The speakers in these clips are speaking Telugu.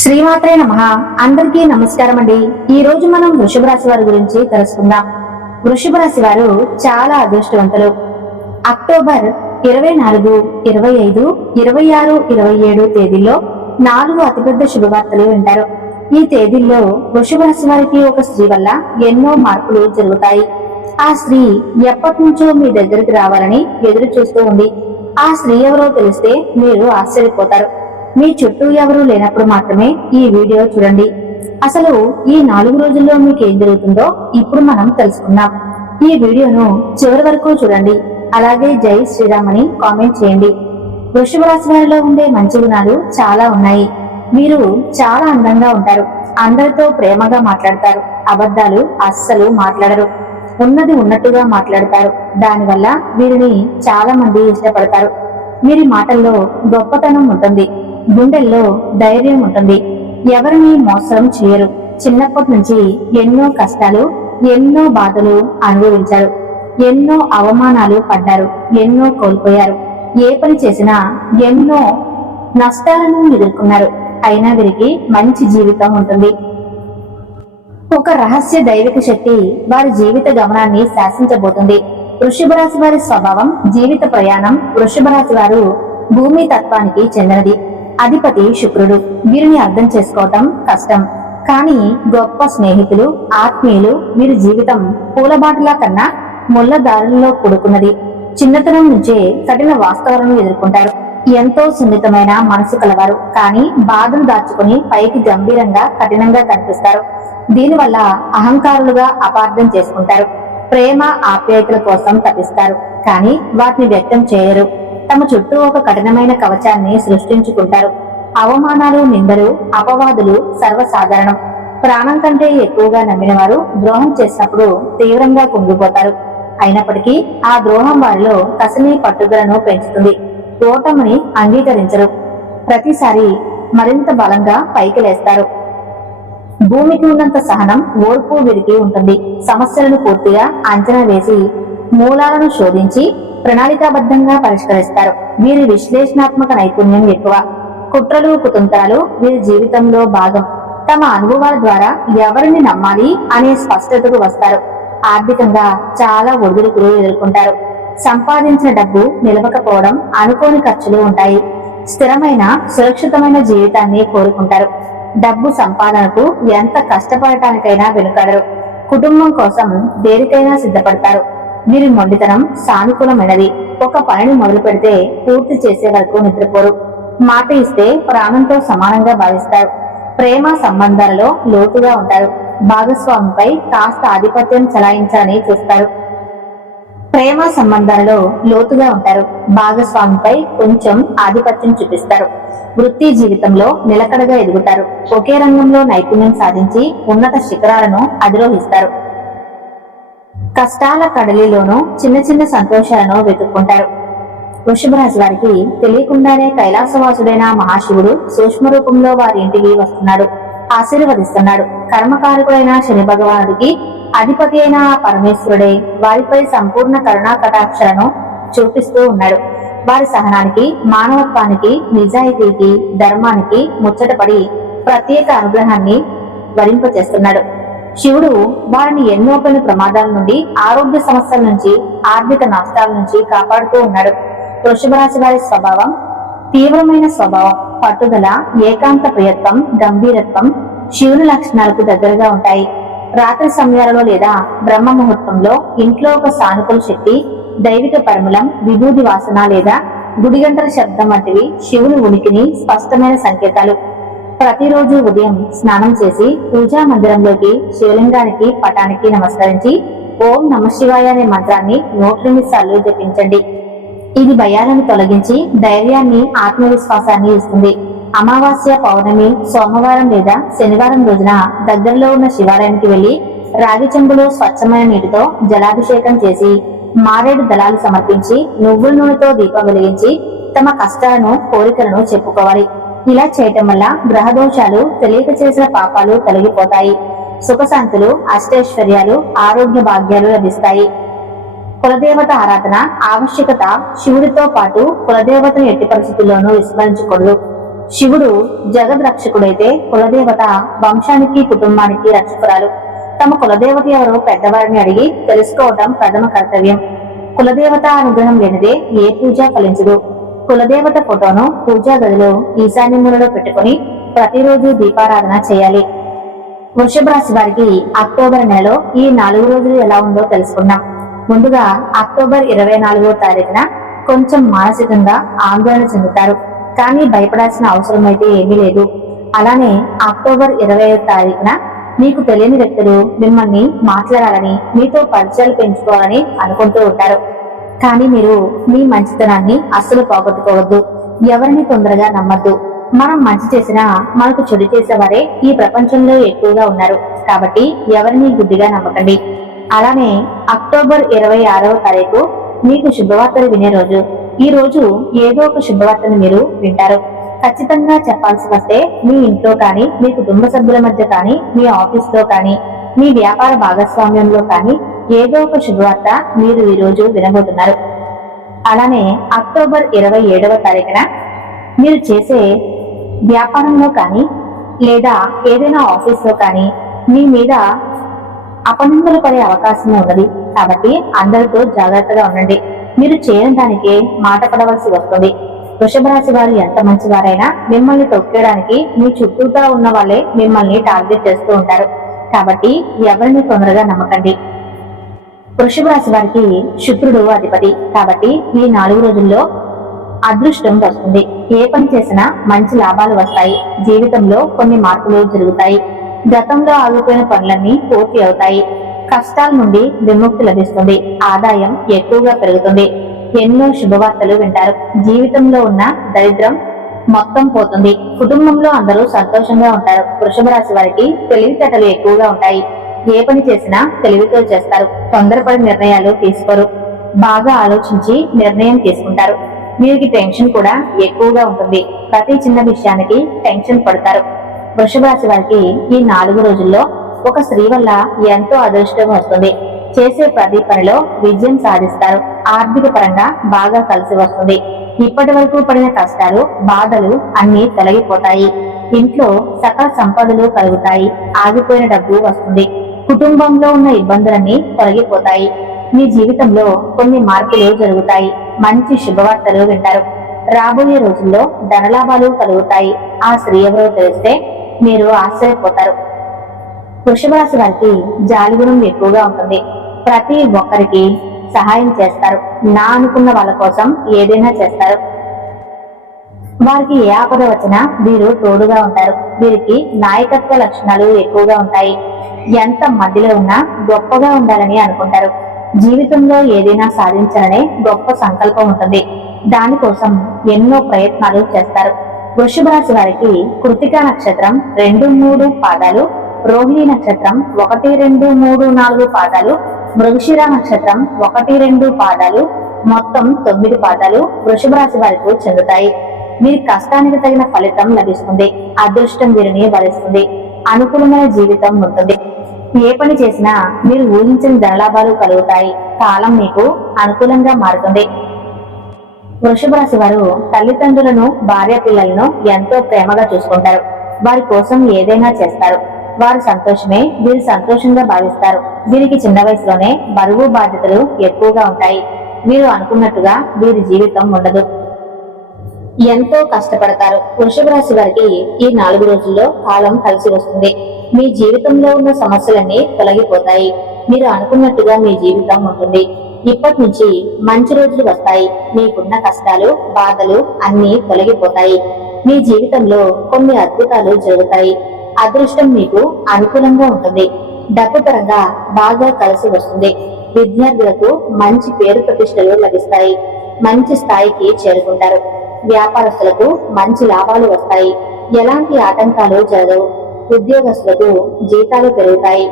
శ్రీమాత్రే నమః. అందరికీ నమస్కారం అండి. ఈ రోజు మనం వృషభ రాశి వారి గురించి తెలుసుకుందాం. వృషభ రాశి వారు చాలా అదృష్టవంతులు. అక్టోబర్ 24, 25, 26, 27 తేదీల్లో 4 అతిపెద్ద శుభవార్తలు వింటారు. ఈ తేదీల్లో వృషభ రాశి వారికి ఒక స్త్రీ వల్ల ఎన్నో మార్పులు జరుగుతాయి. ఆ స్త్రీ ఎప్పటి నుంచో మీ దగ్గరికి రావాలని ఎదురు చూస్తూ ఉంది. ఆ స్త్రీ ఎవరో తెలిస్తే మీరు ఆశ్చర్యపోతారు. మీ చుట్టూ ఎవరూ లేనప్పుడు మాత్రమే ఈ వీడియో చూడండి. అసలు ఈ 4 రోజుల్లో మీకు ఏం జరుగుతుందో ఇప్పుడు మనం తెలుసుకుందాం. ఈ వీడియోను చివరి వరకు చూడండి. అలాగే జై శ్రీరామ్ అని కామెంట్ చేయండి. వృషభ రాశి వారిలో ఉండే మంచి గుణాలు చాలా ఉన్నాయి. వీరు చాలా అందంగా ఉంటారు. అందరితో ప్రేమగా మాట్లాడతారు. అబద్ధాలు అస్సలు మాట్లాడరు. ఉన్నది ఉన్నట్టుగా మాట్లాడతారు. దానివల్ల వీరిని చాలా మంది ఇష్టపడతారు. వీరి మాటల్లో గొప్పతనం ఉంటుంది. గుండెల్లో ధైర్యం ఉంటుంది. ఎవరిని మోసం చేయరు. చిన్నప్పటి నుంచి ఎన్నో కష్టాలు, ఎన్నో బాధలు అనుభవించారు. ఎన్నో అవమానాలు పడ్డారు. ఎన్నో కోల్పోయారు. ఏ పని చేసినా ఎన్నో నష్టాలను ఎదుర్కొన్నారు. అయినా వీరికి మంచి జీవితం ఉంటుంది. ఒక రహస్య దైవిక శక్తి వారి జీవిత గమనాన్ని శాసించబోతుంది. వృషభ రాశి వారి స్వభావం, జీవిత ప్రయాణం. వృషభ రాశి వారు భూమి తత్వానికి చెందినది. అధిపతి శుక్రుడు. వీరిని అర్థం చేసుకోవటం కష్టం. కానీ గొప్ప స్నేహితులు, ఆత్మీయులు. వీరి జీవితం పూలబాటలా కన్నా ముళ్ళ దారుల్లో కూడుకున్నది. చిన్నతనం నుంచే కఠిన వాస్తవాలను ఎదుర్కొంటారు. ఎంతో సున్నితమైన మనసు కలవారు. కానీ బాధను దాచుకుని పైకి గంభీరంగా, కఠినంగా కనిపిస్తారు. దీనివల్ల అహంకారులుగా అపార్థం చేసుకుంటారు. ప్రేమ, ఆప్యాయతల కోసం తపిస్తారు. కానీ వాటిని వ్యక్తం చేయరు. తమ చుట్టూ ఒక కఠినమైన కవచాన్ని సృష్టించుకుంటారు. అవమానాలు, నిందలు, అపవాదులు సర్వసాధారణం. ప్రాణం కంటే ఎక్కువగా నమ్మిన వారు ద్రోహం చేసినప్పుడు తీవ్రంగా కుంగిపోతారు. అయినప్పటికీ ఆ ద్రోహం వారిలో కసిని, పట్టుదలను పెంచుతుంది. ఓటమిని అంగీకరించరు. ప్రతిసారి మరింత బలంగా పైకి లేస్తారు. భూమికి ఉన్నంత సహనం, ఓర్పు వీరికి ఉంటుంది. సమస్యలను పూర్తిగా అంచనా వేసి మూలాలను శోధించి ప్రణాళికాబద్ధంగా పరిష్కరిస్తారు. వీరి విశ్లేషణాత్మక నైపుణ్యం ఎక్కువ. కుట్రలు, కుతంత్రాలు వీరి జీవితంలో భాగం. తమ అనుభవాల ద్వారా ఎవరిని నమ్మాలి అనే స్పష్టతకు వస్తారు. ఆర్థికంగా చాలా ఒడిదుడుకులు ఎదుర్కొంటారు. సంపాదించిన డబ్బు నిలవకపోవడం, అనుకోని ఖర్చులు ఉంటాయి. స్థిరమైన, సురక్షితమైన జీవితాన్ని కోరుకుంటారు. డబ్బు సంపాదనకు ఎంత కష్టపడటానికైనా వెనుకాడరు. కుటుంబం కోసం దేనికైనా సిద్ధపడతారు. వీరి మొండితనం సానుకూలమైనది. ఒక పనిని మొదలు పెడితే పూర్తి చేసే వరకు నిద్రపోరు. మాట ఇస్తే ప్రాణంతో సమానంగా భావిస్తారు. ప్రేమ సంబంధాలలో లోతుగా ఉంటారు. భాగస్వామిపై కాస్త ఆధిపత్యం చలాయించాలని చూస్తారు. ప్రేమ సంబంధాలలో లోతుగా ఉంటారు. భాగస్వామిపై కొంచెం ఆధిపత్యం చూపిస్తారు. వృత్తి జీవితంలో నిలకడగా ఎదుగుతారు. ఒకే రంగంలో నైపుణ్యం సాధించి ఉన్నత శిఖరాలను అధిరోహిస్తారు. కష్టాల కడలిలోనూ చిన్న చిన్న సంతోషాలను వెతుక్కుంటారు. వృషభ రాశి వారికి తెలియకుండానే కైలాసవాసుడైన మహాశివుడు సూక్ష్మ రూపంలో వారి ఇంటికి వస్తున్నాడు, ఆశీర్వదిస్తున్నాడు. కర్మకారకుడైన శని భగవానుడికి అధిపతి అయిన పరమేశ్వరుడే వారిపై సంపూర్ణ కరుణా కటాక్షలను చూపిస్తూ ఉన్నాడు. వారి సహనానికి, మానవత్వానికి, నిజాయితీకి, ధర్మానికి ముచ్చటపడి ప్రత్యేక అనుగ్రహాన్ని వరింపచేస్తున్నాడు. శివుడు వారిని ఎన్నో పెను ప్రమాదాల నుండి, ఆరోగ్య సమస్యల నుంచి, ఆర్థిక నష్టాల నుంచి కాపాడుతూ ఉన్నాడు. వృషభ రాశి వారి స్వభావం తీవ్రమైన స్వభావం, పట్టుదల, ఏకాంత ప్రయత్నం, గంభీరత్వం శివుని లక్షణాలకు దగ్గరగా ఉంటాయి. రాత్రి సమయాలలో లేదా బ్రహ్మ ముహూర్తంలో ఇంట్లో ఒక సానుకూల శక్తి, దైవిక పరిమళం, విభూది వాసన లేదా గుడిగంటల శబ్దం వంటివి శివుని ఉనికిని స్పష్టమైన సంకేతాలు. ప్రతిరోజు ఉదయం స్నానం చేసి పూజా మందిరంలోకి శివలింగానికి, పటానికి నమస్కరించి ఓం నమ శివాయ అనే మంత్రాన్ని 108 సార్లు జపించండి. ఇది భయాలను తొలగించి ధైర్యాన్ని, ఆత్మవిశ్వాసాన్ని ఇస్తుంది. అమావాస్య, పౌర్ణమి, సోమవారం లేదా శనివారం రోజున దగ్గరలో ఉన్న శివాలయానికి వెళ్లి రాగి చెంబులో స్వచ్ఛమైన నీటితో జలాభిషేకం చేసి మారేడు దళాలు సమర్పించి నువ్వుల నూనెతో దీపం వెలిగించి తమ కష్టాలను, కోరికలను చెప్పుకోవాలి. ఇలా చేయటం వల్ల గ్రహదోషాలు, తెలియక చేసిన పాపాలు తొలగిపోతాయి. సుఖశాంతులు, అష్టైశ్వర్యాలు, ఆరోగ్య భాగ్యాలు లభిస్తాయి. కులదేవత ఆరాధన ఆవశ్యకత. శివుడితో పాటు కులదేవతను ఎట్టి పరిస్థితుల్లోనూ విస్మరించకూడదు. శివుడు జగద్రక్షకుడైతే కులదేవత వంశానికి కుటుంబానికి రక్షకురాలు. తమ కులదేవత ఎవరో పెద్దవారిని అడిగి తెలుసుకోవటం ప్రథమ కర్తవ్యం. కులదేవత అనుగ్రహం లేనిదే ఏ పూజ ఫలించదు. కులదేవత ఫోటోను పూజా గదిలో ఈశాన్యములలో పెట్టుకుని ప్రతిరోజు దీపారాధన చేయాలి. వృషభ రాశి వారికి అక్టోబర్ నెలలో ఈ 4 రోజులు ఎలా ఉందో తెలుసుకుందాం. ముందుగా అక్టోబర్ 24వ తారీఖున కొంచెం మానసికంగా ఆందోళన చెందుతారు, కానీ భయపడాల్సిన అవసరం అయితే ఏమీ లేదు. అలానే అక్టోబర్ 25వ తారీఖున మీకు తెలియని వ్యక్తులు మిమ్మల్ని మాట్లాడాలని, మీతో పరిచయాలు పెంచుకోవాలని అనుకుంటూ ఉంటారు. కానీ మీరు మీ మంచితనాన్ని అస్సలు పోగొట్టుకోవద్దు. ఎవరిని తొందరగా నమ్మద్దు. మనం మంచి చేసినా మనకు చెడు చేసేవారే ఈ ప్రపంచంలో ఎక్కువగా ఉన్నారు. కాబట్టి ఎవరిని గుడ్డిగా నమ్మకండి. అలానే అక్టోబర్ 26వ తారీఖు మీకు శుభవార్తలు వినే రోజు. ఈ రోజు ఏదో ఒక శుభవార్తను మీరు వింటారు. ఖచ్చితంగా చెప్పాల్సి వస్తే మీ ఇంట్లో కానీ, మీ కుటుంబ సభ్యుల మధ్య కానీ, మీ ఆఫీస్ లో కానీ, మీ వ్యాపార భాగస్వామ్యంలో కానీ ఏదో ఒక శుభవార్త మీరు ఈ రోజు వినబోతున్నారు. అలానే అక్టోబర్ 27వ తారీఖున మీరు చేసే వ్యాపారంలో కానీ లేదా ఏదైనా ఆఫీస్ లో కానీ మీ మీద అపనిందలు పడే అవకాశం ఉన్నది. కాబట్టి అందరితో జాగ్రత్తగా ఉండండి. మీరు చేయని దానికే మాట పడవలసి వస్తుంది. వృషభ రాశి వారు ఎంత మంచివారైనా మిమ్మల్ని తొక్కేయడానికి మీ చుట్టూతా ఉన్న వాళ్ళే మిమ్మల్ని టార్గెట్ చేస్తూ ఉంటారు. కాబట్టి ఎవరిని తొందరగా నమ్మకండి. వృషభ రాశి వారికి శుక్రుడు అధిపతి. కాబట్టి ఈ 4 రోజుల్లో అదృష్టం వస్తుంది. ఏ పని చేసినా మంచి లాభాలు వస్తాయి. జీవితంలో కొన్ని మార్పులు జరుగుతాయి. గతంలో ఆగిపోయిన పనులన్నీ పూర్తి అవుతాయి. కష్టాల నుండి విముక్తి లభిస్తుంది. ఆదాయం ఎక్కువగా పెరుగుతుంది. ఎన్నో శుభవార్తలు వింటారు. జీవితంలో ఉన్న దరిద్రం మొత్తం పోతుంది. కుటుంబంలో అందరూ సంతోషంగా ఉంటారు. వృషభ రాశి వారికి తెలివితేటలు ఎక్కువగా ఉంటాయి. ఏ పని చేసినా తెలివితో చేస్తారు. తొందరపడి నిర్ణయాలు తీసుకోరు. బాగా ఆలోచించి నిర్ణయం తీసుకుంటారు. వీరికి టెన్షన్ కూడా ఎక్కువగా ఉంటుంది. ప్రతి చిన్న విషయానికి టెన్షన్ పడతారు. వృషభ రాశి వారికి ఈ 4 రోజుల్లో ఒక స్త్రీ వల్ల ఎంతో అదృష్టం వస్తుంది. చేసే ప్రతి పనిలో విజయం సాధిస్తారు. ఆర్థిక పరంగా బాగా కలిసి వస్తుంది. ఇప్పటి వరకు పడిన కష్టాలు, బాధలు అన్ని తొలగిపోతాయి. ఇంట్లో సకల సంపదలు కలుగుతాయి. ఆగిపోయిన డబ్బు వస్తుంది. కుటుంబంలో ఉన్న ఇబ్బందులన్నీ తొలగిపోతాయి. మీ జీవితంలో కొన్ని మార్పులు జరుగుతాయి. మంచి శుభవార్తలు వింటారు. రాబోయే రోజుల్లో ధనలాభాలు కలుగుతాయి. ఆ స్త్రీ ఎవరో తెలిస్తే మీరు ఆశ్చర్యపోతారు. వృషభ రాశి వారికి జాలి గుణం ఎక్కువగా ఉంటుంది. ప్రతి ఒక్కరికి సహాయం చేస్తారు. నా అనుకున్న వాళ్ళ కోసం ఏదైనా చేస్తారు. వారికి ఏ ఆపద వచ్చినా వీరు తోడుగా ఉంటారు. వీరికి నాయకత్వ లక్షణాలు ఎక్కువగా ఉంటాయి. ఎంత మందిలో ఉన్నా గొప్పగా ఉండాలని అనుకుంటారు. జీవితంలో ఏదైనా సాధించాలనే గొప్ప సంకల్పం ఉంటుంది. దానికోసం ఎన్నో ప్రయత్నాలు చేస్తారు. వృషభ రాశి వారికి కృతికా నక్షత్రం 2, 3 పాదాలు, రోహిణి నక్షత్రం 1, 2, 3, 4 పాదాలు, మృగశిర నక్షత్రం 1, 2 పాదాలు, మొత్తం 9 పాదాలు వృషభ రాశి వారికి చెందుతాయి. వీరి కష్టానికి తగిన ఫలితం లభిస్తుంది. అదృష్టం వీరిని వరిస్తుంది. అనుకూలమైన జీవితం ఉంటుంది. ఏ పని చేసినా మీరు ఊహించని ధనలాభాలు కలుగుతాయి. కాలం మీకు అనుకూలంగా మారుతుంది. వృషభ రాశి వారు తల్లిదండ్రులను, భార్య పిల్లలను ఎంతో ప్రేమగా చూసుకుంటారు. వారి కోసం ఏదైనా చేస్తారు. వారి సంతోషమే వీరు సంతోషంగా భావిస్తారు. వీరికి చిన్న వయసులోనే బరువు బాధ్యతలు ఎక్కువగా ఉంటాయి. వీరు అనుకున్నట్టుగా వీరి జీవితం ఉండదు. ఎంతో కష్టపడతారు. వృషభ రాశి వారికి ఈ 4 రోజుల్లో కాలం కలిసి వస్తుంది. మీ జీవితంలో ఉన్న సమస్యలన్నీ తొలగిపోతాయి. మీరు అనుకున్నట్టుగా మీ జీవితం ఉంటుంది. ఇప్పటి నుంచి మంచి రోజులు వస్తాయి. మీకున్న కష్టాలు, బాధలు అన్నీ తొలగిపోతాయి. మీ జీవితంలో కొన్ని అద్భుతాలు జరుగుతాయి. అదృష్టం మీకు అనుకూలంగా ఉంటుంది. డబ్బు పరంగా బాగా కలిసి వస్తుంది. విద్యార్థులకు మంచి పేరు ప్రతిష్టలు లభిస్తాయి. మంచి స్థాయికి చేరుకుంటారు. వ్యాపారస్తులకు మంచి లాభాలు వస్తాయి. ఎలాంటి ఆటంకాలు జరగవు. ఉద్యోగస్తులకు జీతాలు పెరుగుతాయి.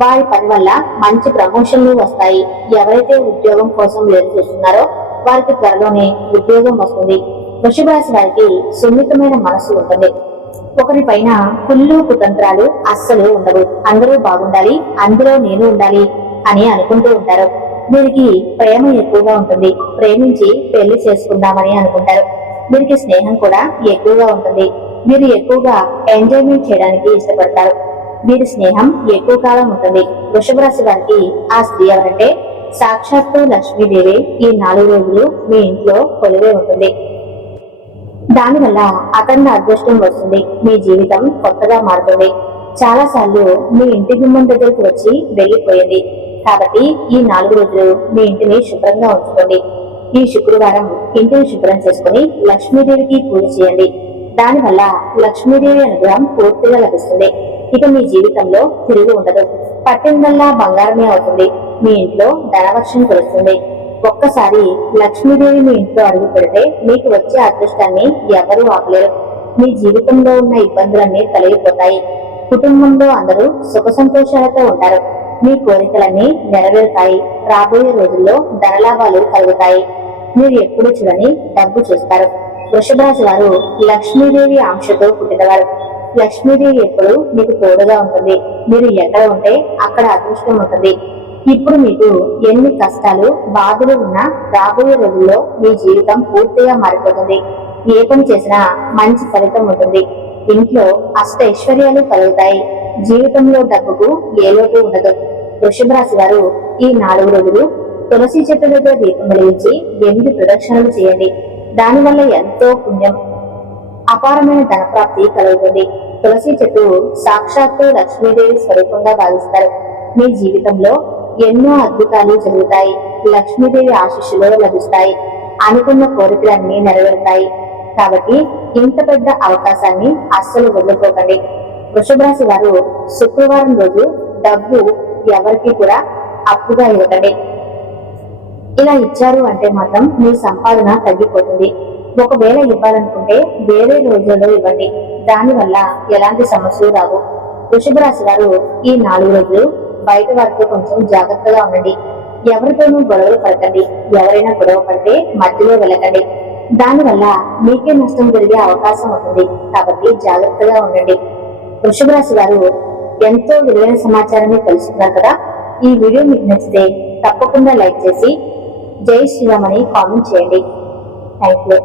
వారి పని వల్ల మంచి ప్రమోషన్లు వస్తాయి. ఎవరైతే ఉద్యోగం కోసం ఎదురు చూస్తున్నారో వారికి త్వరలోనే ఉద్యోగం వస్తుంది. వృషభ రాశి వారికి సున్నితమైన మనసు ఉంటుంది. ఒకరి పైన కుళ్ళు కుతంత్రాలు అస్సలు ఉండవు. అందరూ బాగుండాలి, అందులో నేను ఉండాలి అని అనుకుంటూ ఉంటారు. వీరికి ప్రేమ ఎక్కువగా ఉంటుంది. ప్రేమించి పెళ్లి చేసుకుందామని అనుకుంటారు. వీరికి స్నేహం కూడా ఎక్కువగా ఉంటుంది. వీరు ఎక్కువగా ఎంజాయ్మెంట్ చేయడానికి ఇష్టపడతారు. వీరి స్నేహం ఎక్కువ కాలం ఉంటుంది. వృషభ రాశి వారికి ఆ స్త్రీ ఎవరంటే సాక్షాత్తు లక్ష్మీదేవి ఈ 4 రోజులు మీ ఇంట్లో కొలువే ఉంటుంది. దానివల్ల అఖండ అదృష్టం వస్తుంది. మీ జీవితం కొత్తగా మారుతుంది. చాలా సార్లు మీ ఇంటి గుమ్మం దగ్గరకు వచ్చి వెళ్లిపోయింది. కాబట్టి ఈ 4 రోజులు మీ ఇంటిని శుభ్రంగా ఉంచుకోండి. ఈ శుక్రవారం ఇంటిని శుభ్రం చేసుకుని లక్ష్మీదేవికి పూజ చేయండి. దానివల్ల లక్ష్మీదేవి అనుగ్రహం పూర్తిగా లభిస్తుంది. ఇక మీ జీవితంలో తిరిగి ఉండదు. పట్టిందల్లా బంగారమే అవుతుంది. మీ ఇంట్లో ధనవర్షం కురుస్తుంది. ఒక్కసారి లక్ష్మీదేవి మీ ఇంట్లో అడుగు పెడితే మీకు వచ్చే అదృష్టాన్ని ఎవరూ ఆపలేరు. మీ జీవితంలో ఉన్న ఇబ్బందులన్నీ తొలగిపోతాయి. కుటుంబంలో అందరూ సుఖ సంతోషాలతో ఉంటారు. మీ కోరికలన్నీ నెరవేరుతాయి. రాబోయే రోజుల్లో ధనలాభాలు కలుగుతాయి. మీరు ఎప్పుడు చూడని డబ్బు చూస్తారు. వృషభ రాశి వారు లక్ష్మీదేవి ఆంశతో పుట్టినవారు. లక్ష్మీదేవి ఎప్పుడు మీకు తోడుగా ఉంటుంది. మీరు ఎక్కడ ఉంటే అక్కడ అదృష్టం ఉంటుంది. ఇప్పుడు మీకు ఎన్ని కష్టాలు బాధలు ఉన్నా రాబోయే రోజుల్లో మీ జీవితం పూర్తిగా మారిపోతుంది. ఏ పని చేసినా మంచి ఫలితం ఉంటుంది. ఇంట్లో అష్ట ఐశ్వర్యాలు కలుగుతాయి. జీవితంలో డబ్బుకు ఏ లోటు ఉండదు. వృషభ రాశి వారు ఈ 4 రోజులు తులసి చెట్టు దగ్గర దీపం వెలిగించి 8 ప్రదక్షిణలు చేయండి. దానివల్ల ఎంతో పుణ్యం, అపారమైన ధనప్రాప్తి కలుగుతుంది. తులసి చెట్టు సాక్షాత్తు లక్ష్మీదేవి స్వరూపంగా భావిస్తారు. మీ జీవితంలో ఎన్నో అద్భుతాలు జరుగుతాయి. లక్ష్మీదేవి ఆశీస్సులు లభిస్తాయి. అనుకున్న కోరికలన్నీ నెరవేరుతాయి. కాబట్టి ఇంత పెద్ద అవకాశాన్ని అస్సలు వదులుకోకండి. వృషభ రాశి వారు శుక్రవారం రోజు డబ్బు ఎవరికి కూడా అప్పుగా ఇవ్వకండి. ఇలా ఇచ్చారు అంటే మాత్రం మీ సంపాదన తగ్గిపోతుంది. ఒకవేళ ఇవ్వాలనుకుంటే వేరే రోజుల్లో ఇవ్వండి. దానివల్ల ఎలాంటి సమస్యలు రావు. వృషభ రాశి వారు ఈ 4 రోజులు బయట వారితో కొంచెం జాగ్రత్తగా ఉండండి. ఎవరితోనూ గొడవలు పడకండి. ఎవరైనా గొడవ పడితే మధ్యలో వెళ్ళకండి. దానివల్ల మీకే నష్టం జరిగే అవకాశం ఉంటుంది. కాబట్టి జాగ్రత్తగా ఉండండి. వృషభ రాశి వారు ఎంతో విలువైన సమాచారాన్ని తెలుసుకున్నారు కదా. ఈ వీడియో మీకు నచ్చితే తప్పకుండా లైక్ చేసి జై శ్రీరామ్ అని కామెంట్ చేయండి. Thank you.